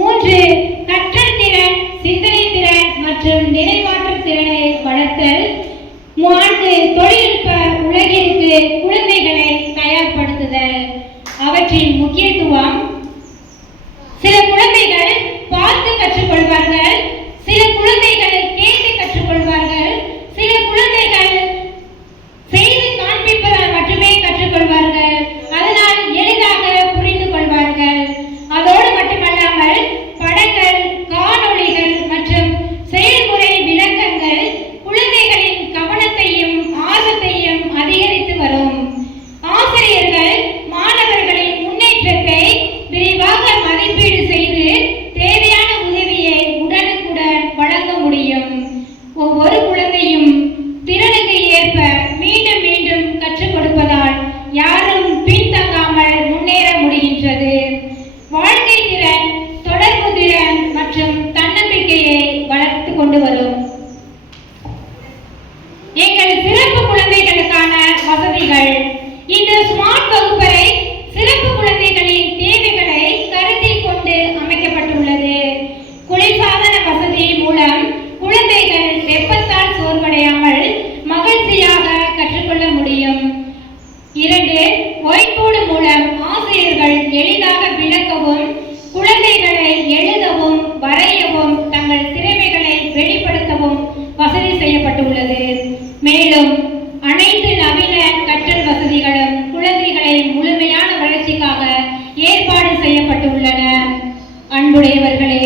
3 கற்றல் திறன், சிந்தனை திறன் மற்றும் நினைவாற்றல் திறனை வளர்த்தல். 4 தொழில்நுட்ப உலகிற்கு குழந்தைகளை தயார்படுத்துதல். அவற்றின் முக்கியத்துவம்: சில குழந்தைகள் பார்த்து கற்றுக்கொள்வார்கள், சில குழந்தைகள் கேட்டு கற்றுக்கொள்வார்கள், சில குழந்தைகள் செய்து காண்பிப்பதால் மட்டுமே கற்றுக்கொள்வார்கள். அதனால் எளிதாக புரிந்து கொள்வார்கள். அதோடு மட்டுமல்லாமல் படங்கள், காணொளிகள் மற்றும் செயல்முறை விளக்கங்கள் குழந்தைகளின் கவனத்தையும் ஆர்வத்தையும் அதிகரித்து வரும். ஆசிரியர்கள் மாணவர்களின் முன்னேற்றத்தை விரிவாக மதிப்பீடு செய்து தேவையான உதவியை உடனுக்குடன் வழங்க முடியும். ஒவ்வொரு குழந்தையும் திறனுக்கு ஏற்ப மீண்டும் மீண்டும் கற்றுக் கொடுப்பதால் யாரும் பின்தங்காமல் முன்னேற முடிகின்றது. வாழ்க்கை திறன், தொடர்பு திறன் மற்றும் தன்னம்பிக்கையை வளர்த்து கொண்டு வரும். எங்கள் சிறப்பு குழந்தைகளுக்கான வசதிகள். இந்த ஸ்மார்ட் வகுப்பறை சிறப்பு குழந்தைகளின் தேவைகளை கருத்தில் கொண்டு அமைக்கப்பட்டுள்ளது. குளிர்சாதன வசதி மூலம் குழந்தைகள் வெப்பத்தால் சோர்வடையாமல் மகிழ்ச்சியாக கற்றுக்கொள்ள முடியும். 2 ஒயிட் போர்டு மூலம் ஆசிரியர்கள் எளிதாக விளக்கவும் குழந்தைகளை எழுதவும் வரையவும் தங்கள் திறமைகளை வெளிப்படுத்தவும் வசதி செய்யப்பட்டுள்ளது. மேலும் அனைத்து நவீன கற்றல் வசதிகளும் குழந்தைகளின் முழுமையான வளர்ச்சிக்காக ஏற்பாடு செய்யப்பட்டுள்ளன. அன்புடையவர்களே,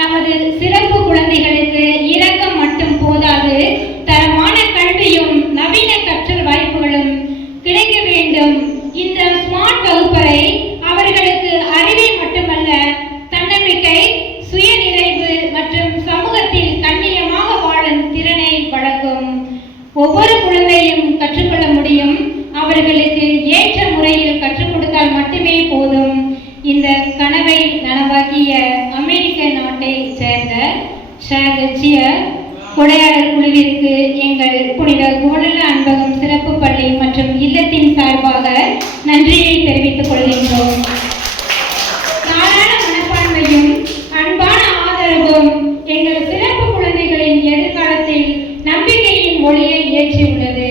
நமது சிறப்பு குழந்தைகளுக்கு இரக்கம் மட்டும் போதாது, தரமான கல்வியும் நவீன கற்றல் வாய்ப்புகளும் கிடைக்க வேண்டும். இந்த ஸ்மார்ட் வகுப்பறை அவர்களுக்கு அறிவை மட்டுமல்ல, தன்னம்பிக்கை, சுயநிறைவு மற்றும் சமூகத்தில் கண்ணியமாக வாழும் திறனை வழங்கும். ஒவ்வொரு குழந்தையும் கற்றுக்கொள்ள முடியும். அவர்களுக்கு ஏற்ற முறையில் கற்றுக் கொடுத்தால் மட்டுமே போதும். இந்த கனவை நனவாக்கிய அமெரிக்க நாட்டை சேர்ந்த ஷாகச்சிய கொடையாளர் குழுவிற்கு எங்கள் புனித குவனல்ல அன்பகம் சிறப்பு பள்ளி மற்றும் இல்லத்தின் சார்பாக நன்றியை தெரிவித்துக் கொள்கின்றோம். தாராள மனப்பான்மையும் அன்பான ஆதரவும் எங்கள் சிறப்பு குழந்தைகளின் எதிர்காலத்தில் நம்பிக்கையின் ஒளியை ஏற்றியுள்ளது.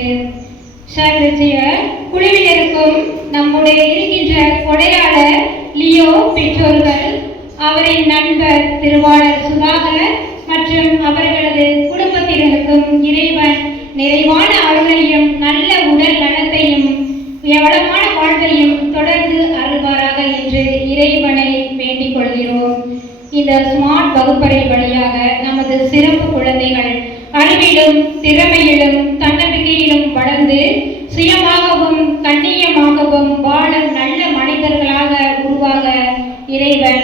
ஷாகச்சிய குழுவினருக்கும் நம்முடைய இருக்கின்ற கொடையாளர் லியோ பெற்றோர்கள், அவரின் நண்பர் திருவாளர் சுதாகர் மற்றும் அவர்களது குடும்பத்தினருக்கும் இறைவன் நிறைவான அருளையும் நல்ல உடல் நலத்தையும் வளமான வாழ்க்கையும் தொடர்ந்து அருள்வாராக என்று இறைவனை வேண்டிக் கொள்கிறோம். இந்த ஸ்மார்ட் வகுப்பறை வழியாக நமது சிறப்பு குழந்தைகள் அறிவிலும் திறமையிலும் தன்னம்பிக்கையிலும் வளர்ந்து சுயமாகவும் கண்ணியமாகவும் வாழும் நல்ல மனிதர்களாக உருவாக இறைவன்